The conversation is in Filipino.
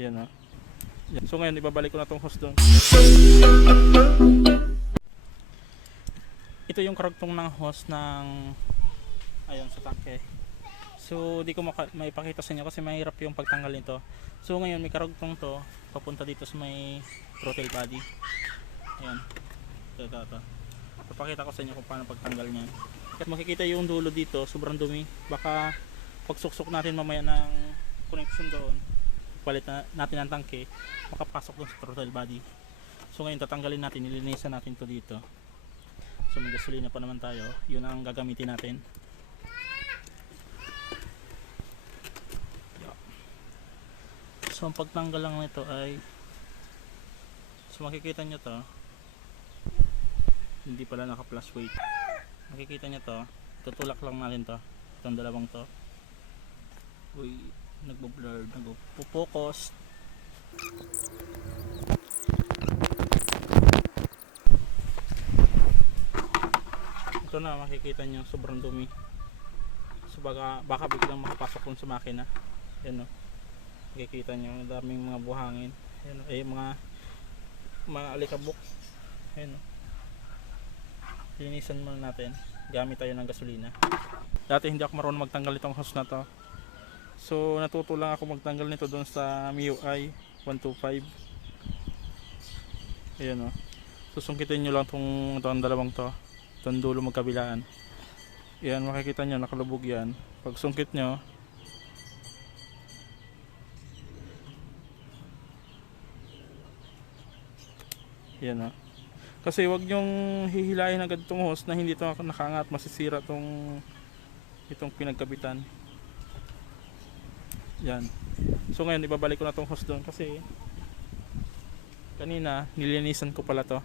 Yan o. Yan. So ngayon, ibabalik ko na tong hose doon. Ito yung karugtong ng hose ng ayun sa tangke. So, di ko maka- maipakita sa inyo kasi mahirap yung pagtanggal nito. So, ngayon may karugtong to papunta dito sa may throttle body. Ayan. Ito, ito, ito. Papakita ko sa inyo kung paano pagtanggal niyan. At makikita yung dulo dito, sobrang dumi. Baka pagsuksok natin mamaya ng connection doon, palit na, natin ang tangke, makapasok doon sa throttle body. So ngayon tatanggalin natin, nilinisan natin to dito. So may gasolina pa naman tayo, yun ang gagamitin natin. So ang pagtanggal lang nito ay So makikita nyo to. Hindi pala naka plus weight. Makikita nyo to. Tutulak lang natin to. Itong dalawang to. Uy Nagbo-blur Nagpo-focus. Ito na makikita nyo sobrang dumi. So baka, baka biglang makapasok dun sa makina. Yan o Makikita ang daming mga buhangin. Yan o Eh mga mga alikabok. Ayan o Linisan muna natin. Gamit tayo ng gasolina. Dati hindi ako marunong magtanggal itong hose na to So natuto lang ako magtanggal nito doon sa MIUI 125 Ayan o Susungkitin nyo lang tong, itong dalawang to. Itong dulo magkabilaan. Yan makikita nyo nakalubog yan. Pag sungkit nyo Yan o. Kasi wag nyong hihilahin agad itong hose na hindi ito nakaangat, masisira itong itong pinagkabitan. Yan. So ngayon ibabalik ko na itong hose doon kasi kanina nilinisan ko pala to.